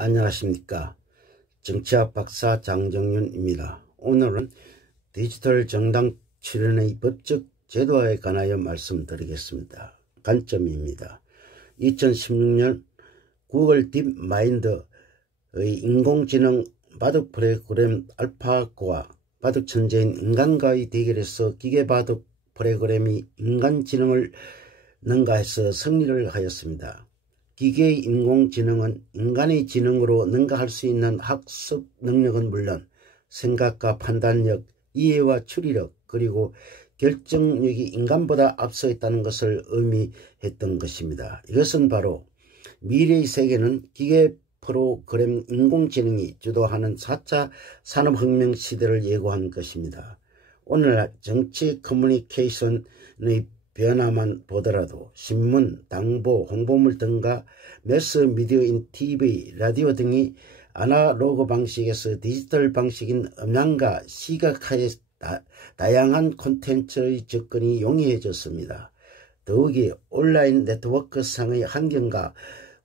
안녕하십니까. 정치학 박사 장정윤입니다. 오늘은 디지털 정당 출연의 법적 제도화에 관하여 말씀드리겠습니다. 관점입니다. 2016년 구글 딥마인드의 인공지능 바둑 프로그램 알파고와 바둑 천재인 인간과의 대결에서 기계 바둑 프로그램이 인간 지능을 능가해서 승리를 하였습니다. 기계의 인공지능은 인간의 지능으로 능가할 수 있는 학습 능력은 물론 생각과 판단력, 이해와 추리력, 그리고 결정력이 인간보다 앞서 있다는 것을 의미했던 것입니다. 이것은 바로 미래의 세계는 기계 프로그램 인공지능이 주도하는 4차 산업혁명 시대를 예고한 것입니다. 오늘날 정치 커뮤니케이션의 변화만 보더라도 신문, 당보, 홍보물 등과 매스미디어인 TV, 라디오 등이 아날로그 방식에서 디지털 방식인 음향과 시각화의 다양한 콘텐츠의 접근이 용이해졌습니다. 더욱이 온라인 네트워크상의 환경과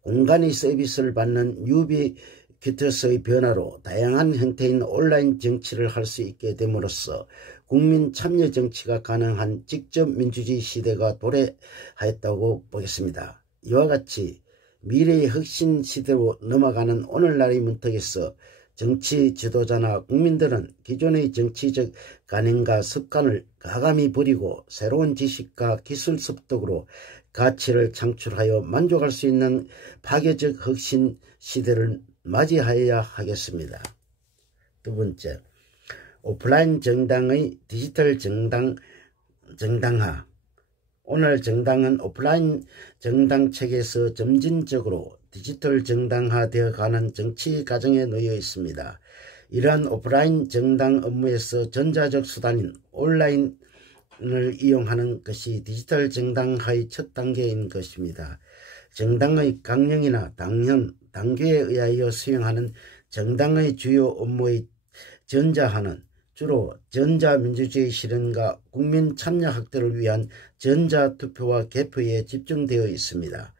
공간의 서비스를 받는 유비퀴터스의 변화로 다양한 형태인 온라인 정치를 할 수 있게 됨으로써 국민 참여 정치가 가능한 직접 민주주의 시대가 도래하였다고 보겠습니다. 이와 같이 미래의 혁신 시대로 넘어가는 오늘날의 문턱에서 정치 지도자나 국민들은 기존의 정치적 관행과 습관을 과감히 버리고 새로운 지식과 기술 습득으로 가치를 창출하여 만족할 수 있는 파괴적 혁신 시대를 맞이하여야 하겠습니다. 두 번째, 오프라인 정당의 디지털 정당화. 오늘 정당은 오프라인 정당 체계에서 점진적으로 디지털 정당화되어 가는 정치 과정에 놓여 있습니다. 이러한 오프라인 정당 업무에서 전자적 수단인 온라인을 이용하는 것이 디지털 정당화의 첫 단계인 것입니다. 정당의 강령이나 당규에 의하여 수행하는 정당의 주요 업무의 전자화는 주로 전자민주주의 실현과 국민 참여 확대를 위한 전자투표와 개표에 집중되어 있습니다.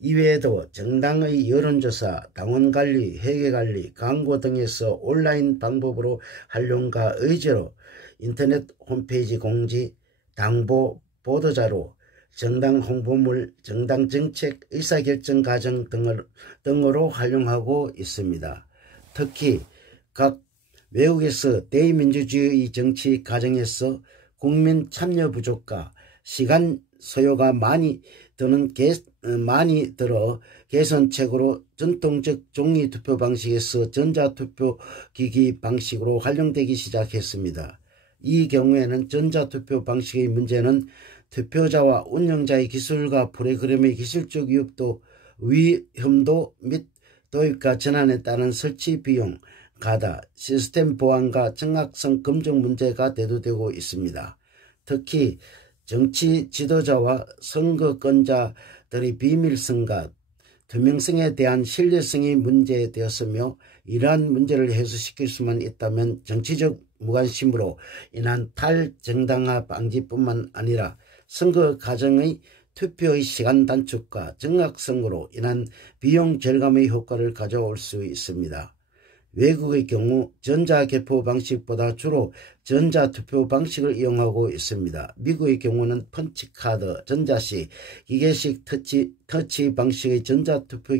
이외에도 정당의 여론조사, 당원관리, 회계관리, 광고 등에서 온라인 방법으로 활용과 의제로 인터넷 홈페이지 공지, 당보, 보도자료, 정당 홍보물, 정당 정책, 의사결정 과정 등으로 활용하고 있습니다. 특히 각 외국에서 대의민주주의 정치 과정에서 국민 참여 부족과 시간 소요가 많이 들어 개선책으로 전통적 종이투표 방식에서 전자투표기기 방식으로 활용되기 시작했습니다. 이 경우에는 전자투표 방식의 문제는 투표자와 운영자의 기술과 프로그램의 기술적 위험도 및 도입과 전환에 따른 설치 비용, 가다, 시스템 보안과 정확성 검증 문제가 대두되고 있습니다. 특히 정치 지도자와 선거권자들의 비밀성과 투명성에 대한 신뢰성이 문제되었으며 이러한 문제를 해소시킬 수만 있다면 정치적 무관심으로 인한 탈정당화 방지뿐만 아니라 선거 과정의 투표의 시간 단축과 정확성으로 인한 비용 절감의 효과를 가져올 수 있습니다. 외국의 경우 전자개표 방식보다 주로 전자투표 방식을 이용하고 있습니다. 미국의 경우는 펀치카드, 전자식, 기계식 터치 방식의 전자투표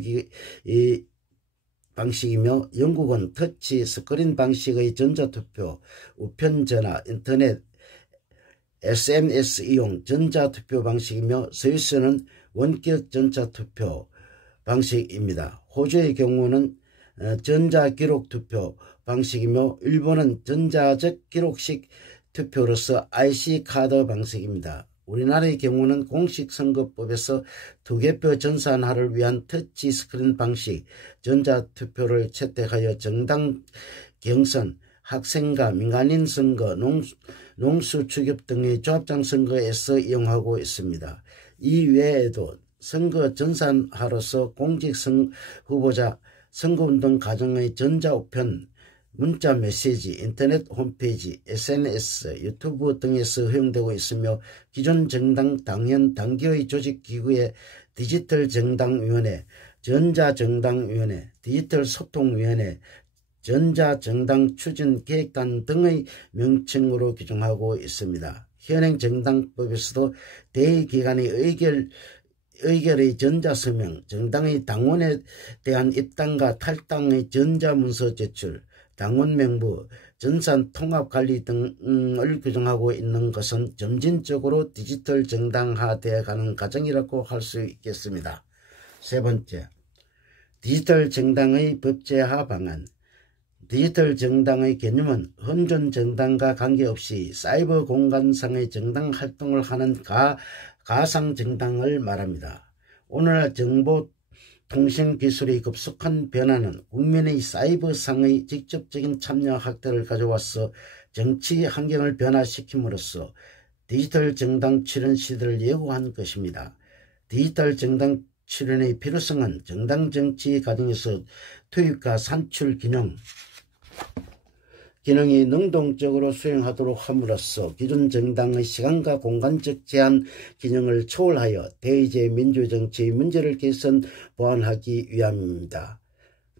방식이며 영국은 터치 스크린 방식의 전자투표, 우편전화, 인터넷, SMS 이용 전자투표 방식이며 스위스는 원격 전자투표 방식입니다. 호주의 경우는 전자기록투표 방식이며 일본은 전자적 기록식 투표로서 IC카드 방식입니다. 우리나라의 경우는 공식선거법에서 투개표 전산화를 위한 터치스크린 방식 전자투표를 채택하여 정당 경선, 학생과 민간인 선거, 농수추격 등의 조합장 선거에서 이용하고 있습니다. 이 외에도 선거 전산화로서 공직선 후보자 선거운동 과정의 전자우편, 문자 메시지, 인터넷 홈페이지, SNS, 유튜브 등에서 허용되고 있으며 기존 정당 당연 당규의 조직기구의 디지털 정당위원회, 전자정당위원회, 디지털소통위원회, 전자정당추진계획단 등의 명칭으로 규정하고 있습니다. 현행 정당법에서도 대의기관의 의결의 전자서명, 정당의 당원에 대한 입당과 탈당의 전자문서 제출, 당원 명부, 전산 통합관리 등을 규정하고 있는 것은 점진적으로 디지털 정당화되어 가는 과정이라고 할 수 있겠습니다. 세 번째, 디지털 정당의 법제화 방안. 디지털 정당의 개념은 현존 정당과 관계없이 사이버 공간상의 정당 활동을 하는 가상 정당을 말합니다. 오늘날 정보통신기술의 급속한 변화는 국민의 사이버상의 직접적인 참여 확대를 가져와서 정치 환경을 변화시킴으로써 디지털 정당 출현 시대를 예고한 것입니다. 디지털 정당 출현의 필요성은 정당 정치 과정에서 투입과 산출 기능이 능동적으로 수행하도록 함으로써 기존 정당의 시간과 공간적 제한 기능을 초월하여 대의제 민주정치의 문제를 개선 보완하기 위함입니다.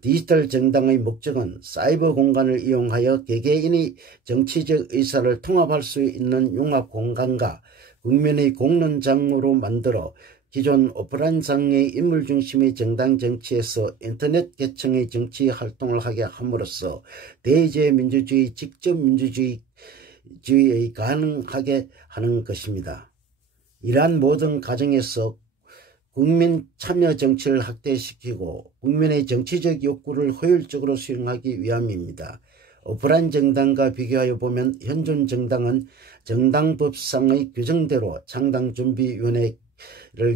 디지털 정당의 목적은 사이버 공간을 이용하여 개개인의 정치적 의사를 통합할 수 있는 융합 공간과 국민의 공론장으로 만들어 기존 오프라인상의 인물 중심의 정당 정치에서 인터넷 계층의 정치 활동을 하게 함으로써 대의제 민주주의, 직접 민주주의의 가능하게 하는 것입니다. 이러한 모든 과정에서 국민 참여 정치를 확대시키고 국민의 정치적 욕구를 효율적으로 수행하기 위함입니다. 오프라인 정당과 비교하여 보면 현존 정당은 정당법상의 규정대로 창당준비위원회를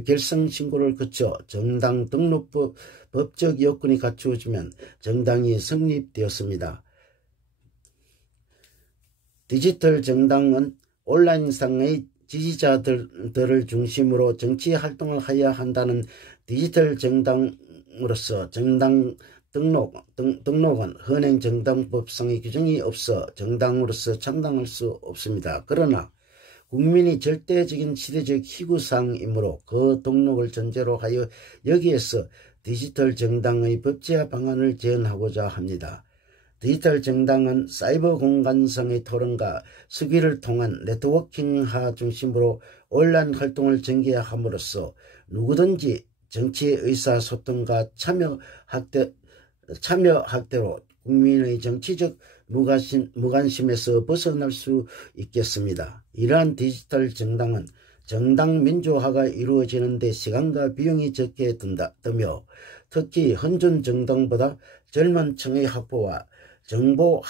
결성 신고를 거쳐 정당 등록법 법적 요건이 갖추어지면 정당이 성립되었습니다. 디지털 정당은 온라인상의 지지자들을 중심으로 정치 활동을 해야 한다는 디지털 정당으로서 정당 등록은 현행 정당법상의 규정이 없어 정당으로서 창당할 수 없습니다. 그러나 국민이 절대적인 시대적 희구사항이므로 그 등록을 전제로 하여 여기에서 디지털 정당의 법제화 방안을 제안하고자 합니다. 디지털 정당은 사이버 공간상의 토론과 수기를 통한 네트워킹화 중심으로 온라인 활동을 전개함으로써 누구든지 정치 의사소통과 참여 확대로 국민의 정치적 무관심에서 벗어날 수 있겠습니다. 이러한 디지털 정당은 정당 민주화가 이루어지는 데 시간과 비용이 적게 드며 특히 현존 정당보다 젊은 층의 확보와 정보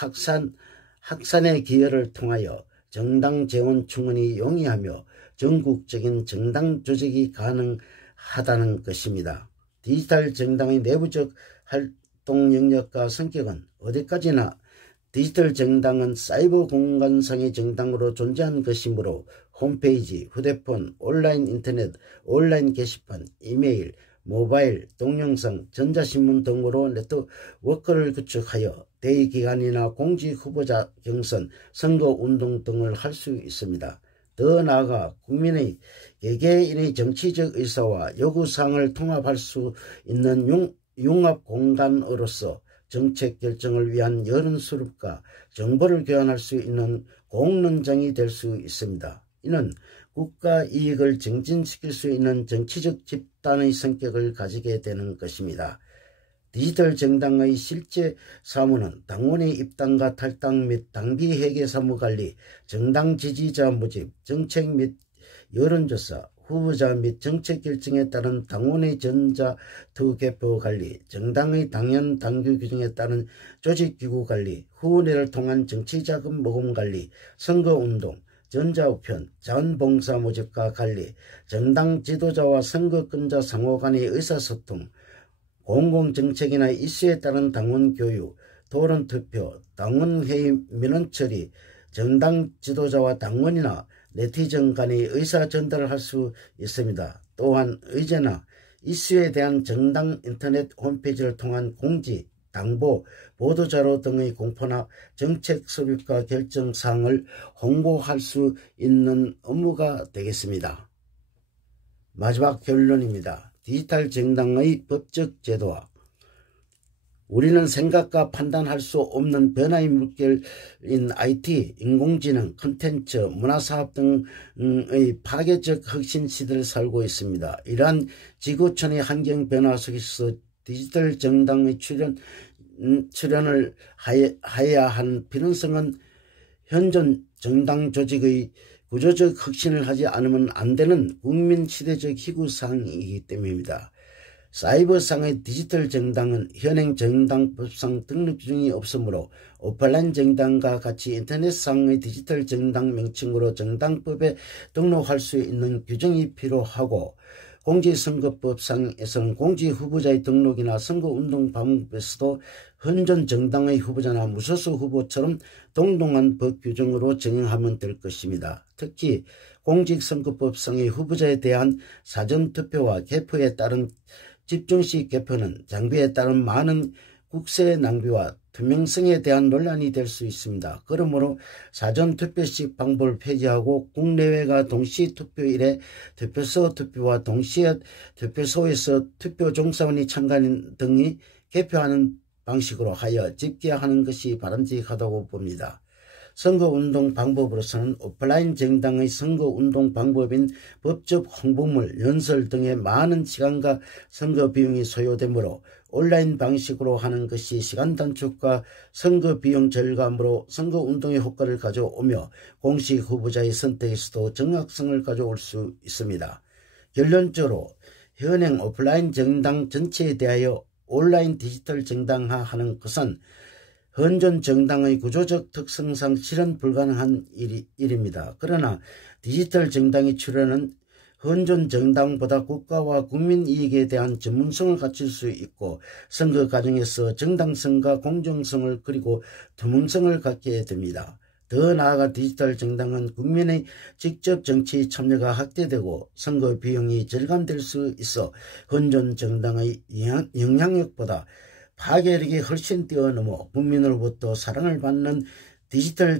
확산의 기여를 통하여 정당 재원 충원이 용이하며 전국적인 정당 조직이 가능하다는 것입니다. 디지털 정당의 내부적 활동 영역과 성격은 어디까지나 디지털 정당은 사이버 공간상의 정당으로 존재한 것이므로 홈페이지, 휴대폰, 온라인 인터넷, 온라인 게시판, 이메일, 모바일, 동영상, 전자신문 등으로 네트워크를 구축하여 대의기관이나 공직후보자 경선, 선거운동 등을 할 수 있습니다. 더 나아가 국민의 개개인의 정치적 의사와 요구사항을 통합할 수 있는 융합 공간으로서 정책 결정을 위한 여론수립과 정보를 교환할 수 있는 공론장이 될 수 있습니다. 이는 국가 이익을 증진시킬 수 있는 정치적 집단의 성격을 가지게 되는 것입니다. 디지털 정당의 실제 사무는 당원의 입당과 탈당 및 당비 회계 사무 관리, 정당 지지자 모집, 정책 및 여론조사, 후보자 및 정책 결정에 따른 당원의 전자투개표 관리, 정당의 당연 당규 규정에 따른 조직기구 관리, 후원회를 통한 정치자금 모금 관리, 선거운동, 전자우편, 자원봉사 모집과 관리, 정당 지도자와 선거권자 상호 간의 의사소통, 공공정책이나 이슈에 따른 당원 교육, 토론투표, 당원회의 민원 처리, 정당 지도자와 당원이나 네티즌 간의 의사 전달을 할 수 있습니다. 또한 의제나 이슈에 대한 정당 인터넷 홈페이지를 통한 공지, 당보, 보도자료 등의 공포나 정책 수립과 결정 사항을 홍보할 수 있는 업무가 되겠습니다. 마지막 결론입니다. 디지털 정당의 법적 제도와 우리는 생각과 판단할 수 없는 변화의 물결인 IT, 인공지능, 콘텐츠, 문화사업 등의 파괴적 혁신 시대를 살고 있습니다. 이러한 지구촌의 환경 변화 속에서 디지털 정당의 출현을 하여야 하는 필요성은 현존 정당 조직의 구조적 혁신을 하지 않으면 안 되는 국민 시대적 희구사항이기 때문입니다. 사이버상의 디지털 정당은 현행 정당법상 등록 기준이 없으므로 오프라인 정당과 같이 인터넷상의 디지털 정당 명칭으로 정당법에 등록할 수 있는 규정이 필요하고 공직선거법상에서는 공직후보자의 등록이나 선거운동 방법에서도 현존 정당의 후보자나 무소속 후보처럼 동등한 법 규정으로 정형하면 될 것입니다. 특히 공직선거법상의 후보자에 대한 사전투표와 개표에 따른 집중식 개표는 장비에 따른 많은 국세 낭비와 투명성에 대한 논란이 될 수 있습니다. 그러므로 사전투표식 방법을 폐지하고 국내외가 동시 투표일에 투표소 투표와 동시에 투표소에서 투표 종사원이 참관 등이 개표하는 방식으로 하여 집계하는 것이 바람직하다고 봅니다. 선거운동 방법으로서는 오프라인 정당의 선거운동 방법인 법적 홍보물, 연설 등의 많은 시간과 선거 비용이 소요되므로 온라인 방식으로 하는 것이 시간 단축과 선거 비용 절감으로 선거운동의 효과를 가져오며 공식 후보자의 선택에서도 정확성을 가져올 수 있습니다. 결론적으로 현행 오프라인 정당 전체에 대하여 온라인 디지털 정당화하는 것은 현존 정당의 구조적 특성상 실현 불가능한 일입니다. 그러나 디지털 정당의 출현은 현존 정당보다 국가와 국민 이익에 대한 전문성을 갖출 수 있고 선거 과정에서 정당성과 공정성을 그리고 투명성을 갖게 됩니다. 더 나아가 디지털 정당은 국민의 직접 정치 참여가 확대되고 선거 비용이 절감될 수 있어 현존 정당의 영향력보다 파괴력이 훨씬 뛰어넘어 국민으로부터 사랑을 받는 디지털